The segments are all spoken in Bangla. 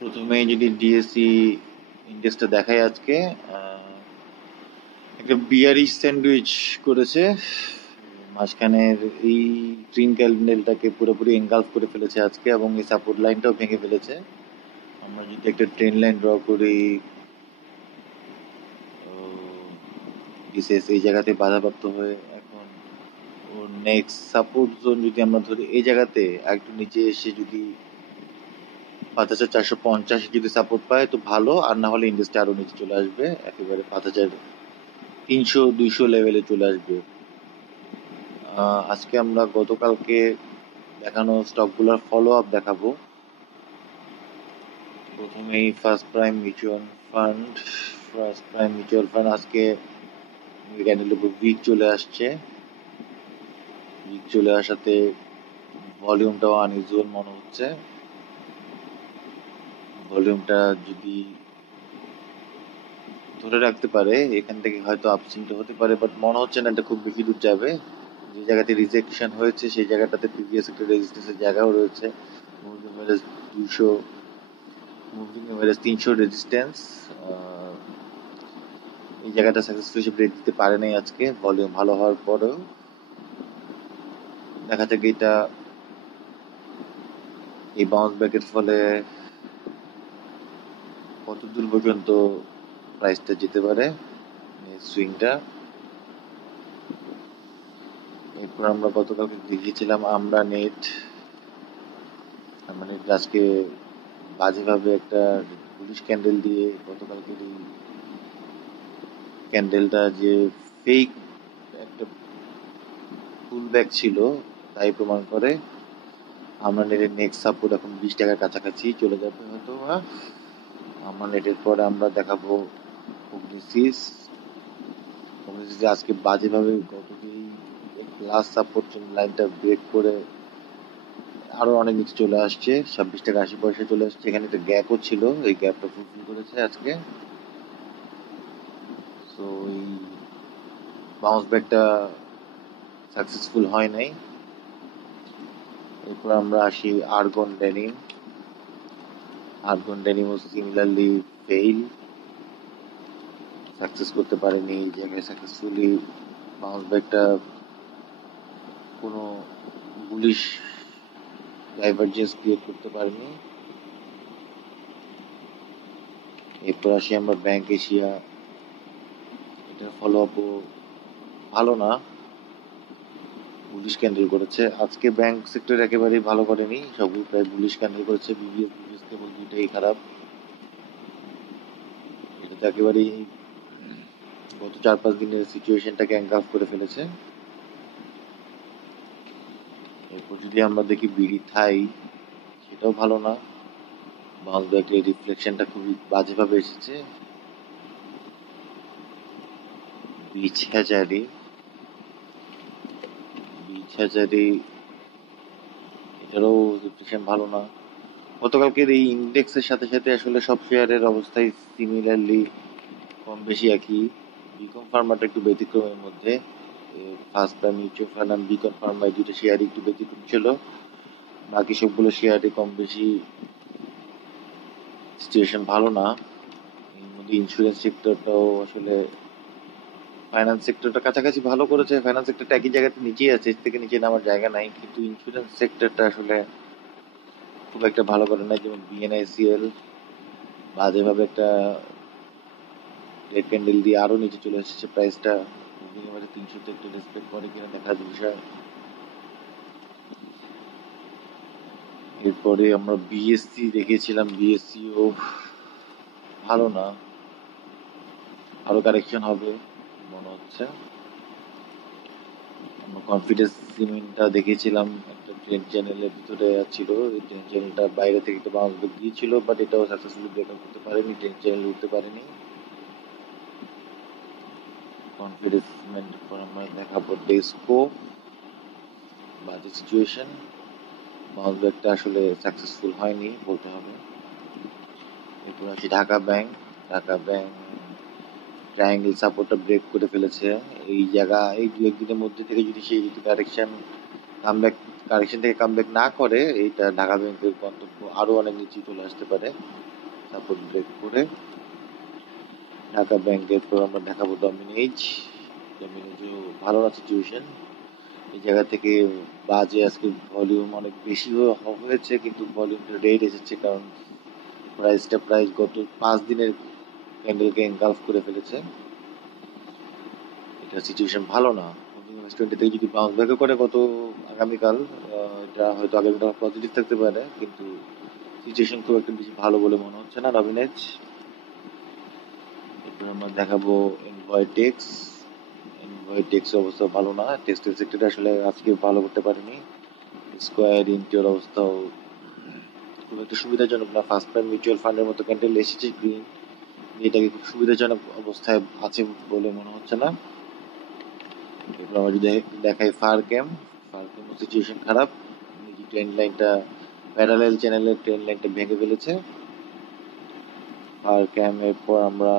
প্রথমে যদি ডিএসসি ইন্ডেক্সটা দেখাই আজকে, একটা বিয়ারিশ স্যান্ডউইচ করেছে, মাঝখানের এই গ্রিন ক্যান্ডেলটাকে পুরোপুরি এনগালফ করে ফেলেছে আজকে, এবং এই সাপোর্ট লাইনটাও ভেঙে ফেলেছে। আমরা যদি একটা ট্রেন লাইন ড্র করি, বিশেষ এই জায়গাতে বাধাপ্রাপ্ত হয়ে এখন ওর নেক্সট সাপোর্ট জোন যদি আমরা ধরি এই জায়গাতে একটু নিচে এসে যদি ৫,৪৫০ যদি সাপোর্ট পায় তো ভালো, আর না হলে ইন্ডেক্সটা আরো নিচে চলে আসবে, একেবারে ৫,৩০০-২০০ লেভেলে চলে আসবে। আজকে আমরা গতকালকে দেখানো স্টকগুলোর ফলো আপ দেখাবো। প্রথমেই ফার্স্ট প্রাইম মিউচুয়াল ফান্ড আজকে ক্যান্ডেলের উপর উইক চলে আসছে। উইক চলে আসাতে ভলিউমটাও আনইউজুয়াল মনে হচ্ছে। ভলিউমটা যদি ধরে রাখতে পারে এখান থেকে হয়তো আপসিনটা হতে পারে, বাট মনে হচ্ছে না এটা খুব বেশি দূর যাবে। যে জায়গাতে রিজেকশন হয়েছে সেই জায়গাটাতে প্রিভিয়াস একটা রেজিস্ট্যান্সের জায়গাও রয়েছে। Moving average 200, moving average 300 resistance. এই জায়গাটা সাকসেসফুলি ব্রেক দিতে পারে নাই আজকে, ভলিউম ভালো হওয়ার পরেও। দেখা যাক এটা এই বাউন্স ব্যাকের ফলে কত দূর পর্যন্ত প্রাইসটা যেতে পারে, সুইংটা। এরপর আমরা গতকালকে দেখিয়েছিলাম আমরা নেট আজকে বাজেভাবে একটা বুলিশ ক্যান্ডেল দিয়ে, গতকালকে এই ক্যান্ডেলটা যে ফেক একটা পুল ব্যাক ছিল তাই প্রমাণ করে। আমরা নেটের নেক্সট সাপোর্ট এখন 20 টাকার কাছাকাছি চলে যাবে হয়তো। আমরা নেটের পরে আমরা দেখাবো অগ্নিসিস। আজকে বাজেভাবে গতকেই লাস্ট সাপোর্ট লাইনটা ব্রেক করে আরো অনেক নিচে চলে আসছে, 26 টাকা 80 পয়সা চলে আসছে। এখানে একটা গ্যাপও ছিল, এই গ্যাপটা ফুলফিল করেছে আজকে। তো এই বাউন্স ব্যাকটা সাকসেসফুল হয় নাই। এরপর আমরা আসি আর্গন ডেনিম। আর্গন ডেনিমও সিমিলারলি ফেইল, সাকসেস করতে পারেনি এই জায়গায় সাকসেসফুলি বাউন্স ব্যাকটা, কোনো বুলিশ ডাইভারজেন্স ক্রিয়েট করতে পারেনি। এরপর আসি আমরা ব্যাংক এশিয়া। এটার ফলো আপও ভালো না, বুলিশ ক্যান্ডেল করেছে আজকে। ব্যাংক সেক্টর একেবারেই ভালো করেনি, সবগুলো প্রায় বুলিশ ক্যান্ডেল করেছে। বিবিএস কেবল দুইটাই খারাপ। এটা তো একেবারেই গত 4-5 দিনের সিচুয়েশনটাকে এনগালফ করে ফেলেছে। এরপর যদি আমরা দেখি বিডি থাই, সেটাও ভালো না, বাউন্স ব্যাকের রিফ্লেকশনটা খুবই বাজেভাবে এসেছে। বিচ হ্যাচারি এটারও রিফ্লেকশন ভালো না। গতকালকের এই ইন্ডেক্সের সাথে সাথে আসলে সব শেয়ারের অবস্থাই সিমিলারলি কম বেশি একই। বিকম ফার্মাটা একটু ব্যতিক্রমের মধ্যে। ফার্স্ট প্রাইম মিউচুয়াল ফান্ড আর বিকম ফার্মা এই দুটো শেয়ারই একটু ব্যতিক্রম ছিল, বাকি সবগুলো শেয়ারই কম বেশি সিচুয়েশন ভালো না। এর মধ্যে ইন্স্যুরেন্স সেক্টরটাও আসলে, ফাইন্যান্স সেক্টরটা কাছাকাছি ভালো করেছে। ফাইন্যান্স সেক্টরটা একই জায়গাতে নিচেই আছে, এর থেকে নিচে নামার জায়গা নাই, কিন্তু ইন্স্যুরেন্স সেক্টরটা আসলে খুব একটা ভালো করে নাই। যেমন বিএনআইসিএল বাজেভাবে একটা রেড ক্যান্ডেল দিয়ে আরো নিচে চলে এসেছে প্রাইসটা। মুভিং এভারেজ 300 তে একটু রেসপেক্ট করে কিনা দেখার বিষয়। এরপরে আমরা বিএসসি দেখেছিলাম, বিএসসিও ভালো না, আরো কারেকশন হবে মনে হচ্ছে। আমরা কনফিডেন্স সিমেন্টটা দেখেছিলাম, একটা ট্রেন্ড চ্যানেলের ভিতরে ছিল, এই ট্রেন্ড চ্যানেলটা বাইরে থেকে একটা বাউন্স ব্যাক দিয়েছিল, বাট এটাও সাকসেসফুলি ব্রেকআপ করতে পারেনি, ট্রেন্ড চ্যানেল উঠতে পারেনি। কনফিডেন্স সিমেন্টের পর আমরা দেখাবো ডেস্কো, বাজে সিচুয়েশন, বাউন্স ব্যাকটা আসলে সাকসেসফুল হয়নি বলতে হবে। এরপর আসি Dhaka bank. Dhaka bank triangle সাপোর্টটা ব্রেক করে ফেলেছে। এই জায়গা এই দু একদিনের মধ্যে থেকে যদি সেই কারেকশন কারেকশন থেকে কামব্যাক না করে এইটা ঢাকা ব্যাংকের গন্তব্য আরো অনেক নিচে চলে আসতে পারে। সাপোর্ট ব্রেক করে ঢাকা ব্যাংকের পর আমরা দেখাবো ডমিনেজ। ডমিনেজও ভালো না সিচুয়েশন। এই জায়গা থেকে বাজে আজকে ভলিউম অনেক বেশি হয়েছে, কিন্তু ভলিউমটা রেট এসেছে কারণ প্রাইসটা প্রায় গত 5 দিনের ক্যান্ডেলকে এনগালফ করে ফেলেছে। এটা সিচুয়েশন ভালো না। মুভিং এভারেজ 20 থেকে যদি বাউন্স ব্যাকও করে আগামীকাল, এটা হয়তো আগামীকাল পজিটিভ থাকতে পারে, কিন্তু সিচুয়েশন খুব একটা বেশি ভালো বলে মনে হচ্ছে না ডমিনেজ। এরপর আমরা দেখাবো এনভয়টেক্স। এনভয়টেক্স অবস্থা ভালো না, টেক্সটাইল সেক্টরে আসলে আজকে ভালো করতে পারেনি। স্কোয়ার ইন্টিওর অবস্থাও খুব একটা সুবিধাজনক না। ফার্স্ট প্রাইম মিউচুয়াল ফান্ডের মতো ক্যান্ডেল এসেছে গ্রিন, এটাকে খুব সুবিধাজনক অবস্থায় আছে বলে মনে হচ্ছে না। এরপর আমরা যদি দেখাই ফারক্যাম, ফারক্যামের সিচুয়েশন খারাপ। নিজে ট্রেন্ড লাইনটা, প্যারালাল চ্যানেলের ট্রেন্ড লাইনটা ভেঙে ফেলেছে ফারক্যামের পর আমরা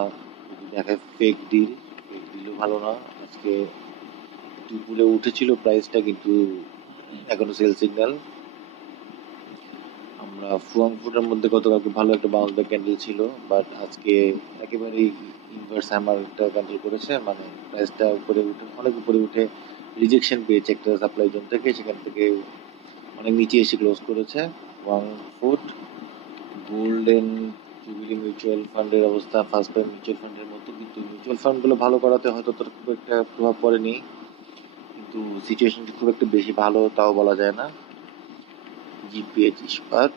যদি দেখাই ফেক ডিল, ফেক ডিলও ভালো না। আজকে দুপুরে উঠেছিল প্রাইসটা, কিন্তু এখনো সেল সিগন্যাল। আমরা ফ্রাঙ্কফুটের মধ্যে গতকালকে ভালো একটা বাউন্স ব্যাক ক্যান্ডেল ছিল, বাট আজকে একেবারেই ইনভার্স হ্যামারটা কন্ট্রোল করেছে, মানে প্রাইসটা উপরে উঠে অনেক উপরে উঠে রিজেকশন পেয়েছে একটা সাপ্লাই জোন থেকে, সেখান থেকে অনেক নিচে এসে ক্লোজ করেছে। One foot golden jubilee mutual ফান্ডের অবস্থা ফার্স্ট প্রাইম মিউচুয়াল ফান্ডের মতো, কিন্তু মিউচুয়াল ফান্ডগুলো ভালো করাতে হয়তো তার খুব একটা প্রভাব পড়েনি, কিন্তু সিচুয়েশনটি খুব একটা বেশি ভালো তাও বলা যায় না। জিপিএইচ ইস্পাত,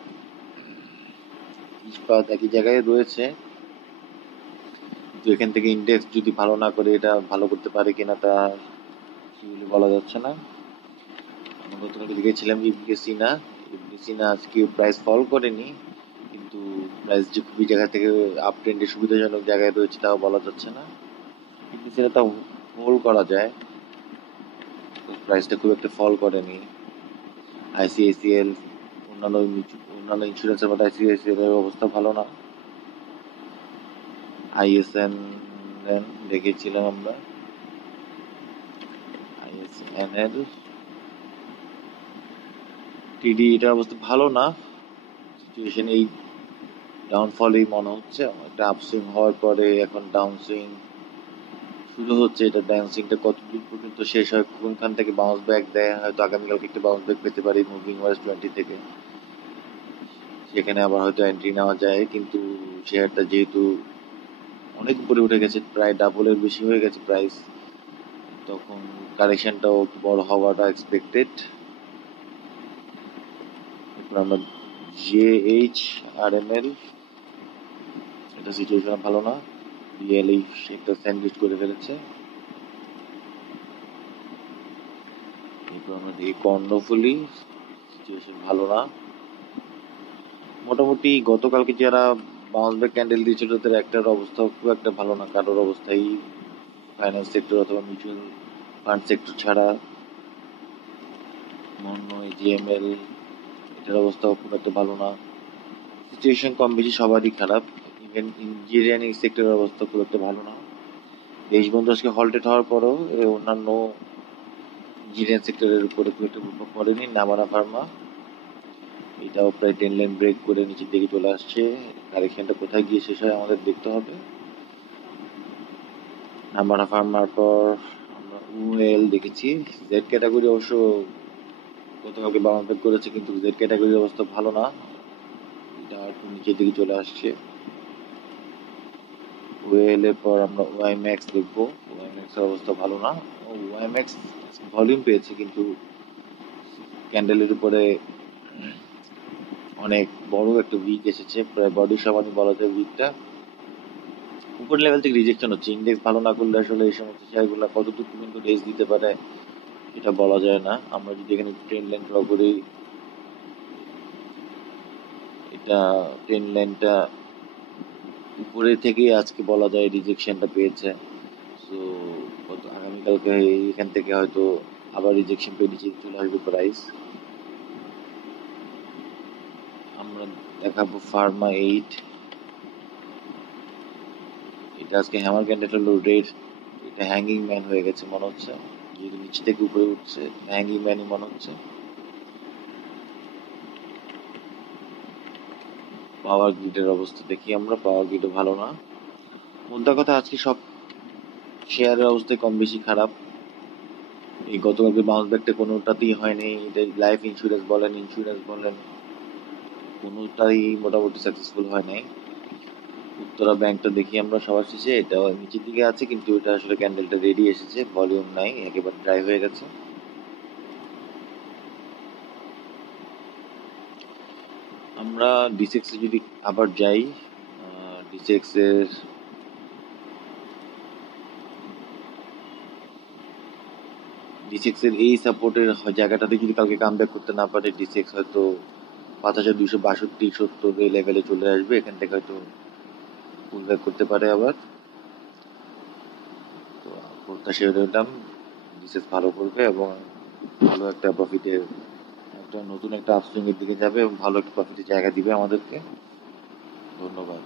ইস্পাত একই জায়গায় রয়েছে, কিন্তু এখান থেকে ইন্ডেক্স যদি ভালো না করে এটা ভালো করতে পারে কিনা তা সেগুলো বলা যাচ্ছে না। আমরা গতকালকে দেখেছিলাম ইবনেসিনা, ইবনেসিনা আজকে প্রাইস ফল করেনি, কিন্তু প্রাইস যে খুবই জায়গা থেকে আপ ট্রেন্ডে সুবিধাজনক জায়গায় রয়েছে তাও বলা যাচ্ছে না। ইবনেসিনা তাও হোল্ড করা যায়, প্রাইসটা খুব একটা ফল করেনি। আইসিআইসিএল, অন্যান্য ইন্স্যুরেন্সের মধ্যে আইসিআইসিএল এর অবস্থা ভালো না। আইএসএন দেখেছিলাম আমরা, আইএসএনএল, টিডি, এটার অবস্থা ভালো না। সিচুয়েশন এই ডাউনফলই মনে হচ্ছে, একটা আপসুইং হওয়ার পরে এখন ডাউনসুইং শুরু হচ্ছে। এটা ডাউনসুইংটা কতদূর পর্যন্ত শেষ হয়, কোনখান থেকে বাউন্স ব্যাক দেয়, হয়তো আগামীকালকে একটা বাউন্স ব্যাক পেতে পারি মুভিং এভারেজ 20 থেকে, সেখানে আবার হয়তো এন্ট্রি নেওয়া যায়, কিন্তু শেয়ারটা যেহেতু অনেক উপরে উঠে গেছে, প্রায় ডাবলের বেশি হয়ে গেছে প্রাইস, তখন কারেকশনটাও বড় হওয়াটা এক্সপেক্টেড। এরপর আমরা জেএইচ আর এম এল, এটা সিচুয়েশন ভালো না, রিয়েল এই একটা স্যান্ডউইচ করে ফেলেছে। এরপর আমরা দেখি কর্ণফুলি, সিচুয়েশন ভালো না। মোটামুটি গতকালকে যারা বাউন্স ব্যাক ক্যান্ডেল দিয়েছিল তাদের একটার অবস্থা খুব একটা ভালো না, কারোর অবস্থাই ফাইন্যান্স সেক্টর অথবা মিউচুয়াল ফান্ড সেক্টর ছাড়া মনে জিএমএল, এটার অবস্থাও খুব একটা ভালো না। সিচুয়েশন কম বেশি সবারই খারাপ, ইভেন ইঞ্জিনিয়ারিং সেক্টরের অবস্থা খুব একটা ভালো না। দেশবন্ধু আজকে হল্টেড হওয়ার পরও অন্যান্য ইঞ্জিনিয়ারিং সেক্টরের উপরে খুব একটা প্রভাব পড়েনি। নামানা ফার্মা, এটাও প্রায় 10 লাইন ব্রেক করে নিচের দিকে চলে আসছে, কারেকশনটা কোথায় গিয়ে শেষ হয় আমাদের দেখতে হবে। নামানা ফার্মার পর আমরা উএল দেখেছি। জেড ক্যাটাগরি অবশ্য গতকালকে বাউন্স ব্যাক করেছে, কিন্তু জেড ক্যাটাগরির অবস্থা ভালো না, এটা একটু নিচের দিকে চলে আসছে। ওয়েল এর পর আমরা ওয়াইম্যাক্স দেখবো, ওয়াইম্যাক্স এর অবস্থা ভালো না। ওয়াইম্যাক্স ভলিউম পেয়েছে, কিন্তু ক্যান্ডেলের উপরে অনেক বড় একটা উইক এসেছে, প্রায় বডি সমানই বলা যায় উইকটা। উপর লেভেল থেকে রিজেকশন হচ্ছে, ইন্ডেক্স ভালো না করলে আসলে এই সমস্ত শেয়ারগুলো কতটুকু পর্যন্ত রেস দিতে পারে এটা বলা যায় না। আমরা যদি এখানে ট্রেন্ড লাইন ড্র করি, এটা ট্রেন্ড লাইনটা উপরে থেকে আজকে বলা যায় রিজেকশনটা পেয়েছে, সো আগামীকালকে এখান থেকে হয়তো আবার রিজেকশন পেয়ে নিচে চলে আসবে প্রাইস। আমরা দেখাবো ফার্মা 8, এটা আজকে হ্যামার ক্যান্ডেল হলো রেড, এটা হ্যাঙ্গিং ম্যান হয়ে গেছে মনে হচ্ছে, যেহেতু নিচে থেকে উপরে উঠছে হ্যাঙ্গিং ম্যানই মনে হচ্ছে। পাওয়ার গ্রিডের অবস্থা দেখি আমরা, পাওয়ার গ্রিডও ভালো না। মোদ্দা কথা আজকে সব শেয়ারের অবস্থা কম বেশি খারাপ। এই গতকালকে বাউন্স ব্যাকটা কোনোটাতেই হয়নি, এটা লাইফ ইন্স্যুরেন্স বলেন কোনোটাই মোটামুটি সাকসেসফুল হয় নাই। উত্তরা ব্যাংকটা দেখি আমরা সবার শেষে, এটা নিচের দিকে আছে কিন্তু এটা আসলে ক্যান্ডেলটা রেডি এসেছে, ভলিউম নাই, একেবারে ড্রাই হয়ে গেছে। আমরা ডিসেক্স এ যদি আবার যাই, ডিসেক্স এর এই সাপোর্টের জায়গাটাতে যদি কালকে কামব্যাক করতে না পারে ডিসেক্স, হয়তো 5262 এই লেভেলে চলে আসবে, এখান থেকে হয়তো পুল ব্যাক করতে পারে আবার। তো প্রত্যাশা রইলাম ডিসেক্স ভালো করবে এবং ভালো একটা প্রফিটের একটা নতুন একটা আপসুইং এর দিকে যাবে এবং ভালো একটা প্রফিটের জায়গা দিবে আমাদেরকে। ধন্যবাদ।